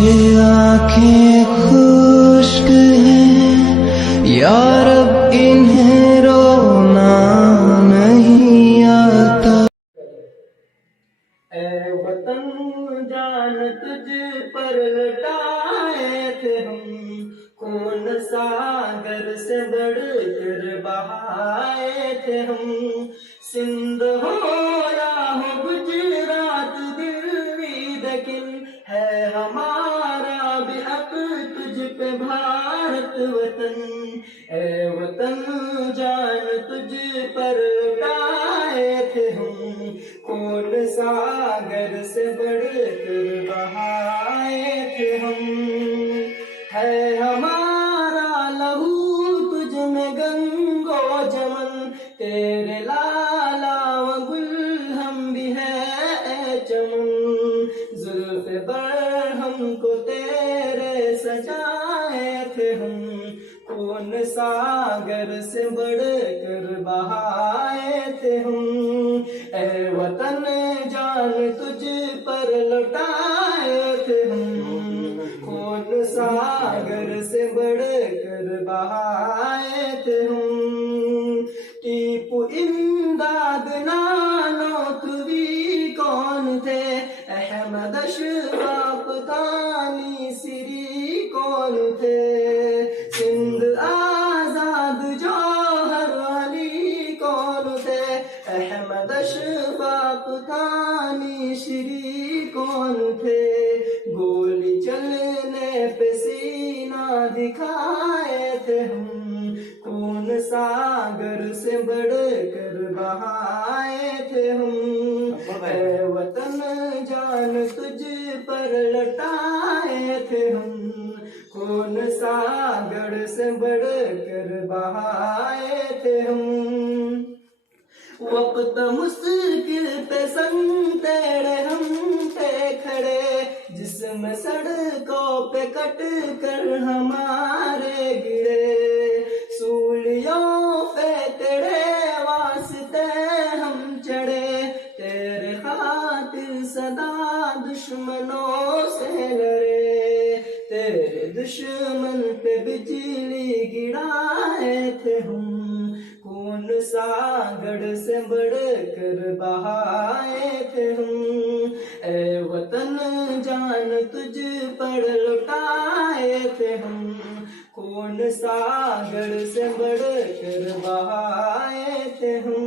یہ آنکھیں خشک ہیں یا رب انہیں رونا نہیں آتا. اے وطن جان تجھ پر لٹائے تھے ہم، کون ساگر سے بڑھ کر بہائے تھے ہم. سندھ ہو یا ہو گجرات دلی لیکن ہے ہمارا بھی حق تجھ پہ بھارت وطن. اے وطن جان تجھ پر لٹائے تھے ہم، کون ساگر سے بڑھ کر بہائے تھے ہم. ہے ہمارا لہو تجھ میں گنگو جمن، تیرے لالا و گل ہم بھی ہے اے چمن. زلف برہم کو تیرے سجائے تھے ہم، کون ساگر سے بڑھ کر بہائے تھے ہم. اے وطن جان تجھ پر لٹائے تھے ہم، کون ساگر سے بڑھ کر بہائے تھے ہم. ٹیپو امداد نانوتوی کون تھے، احمد اشفاق تانی سری کون تھے. سندھ آزاد جوہر علی کون تھے، احمد اشفاق تانی شری کون تھے. گولی چلنے پہ سینہ دکھائے تھے ہم، کون ساگر سے بڑھ کر بہائے تھے ہم. اے وطن جان تجھ پر لٹائے تھے ہم، کون ساگر سے بڑھ کر بہائے تھے ہم. وقت مشکل پہ سنگ تیرے ہم پہ کھڑے، جسم سڑکوں پہ کٹ کر ہمارے گرے. سولیوں پہ تیرے واسطے ہم چڑھے، تیرے خاطر سدا دشمنوں سے لڑے. تیرے دشمن پہ بجلی گرائے تھے ہم، کون ساگر سے بڑھ کر بہائے تھے ہم. اے وطن جان تجھ پر لٹائے تھے ہم، کون ساگر سے بڑھ کر بہائے تھے ہم.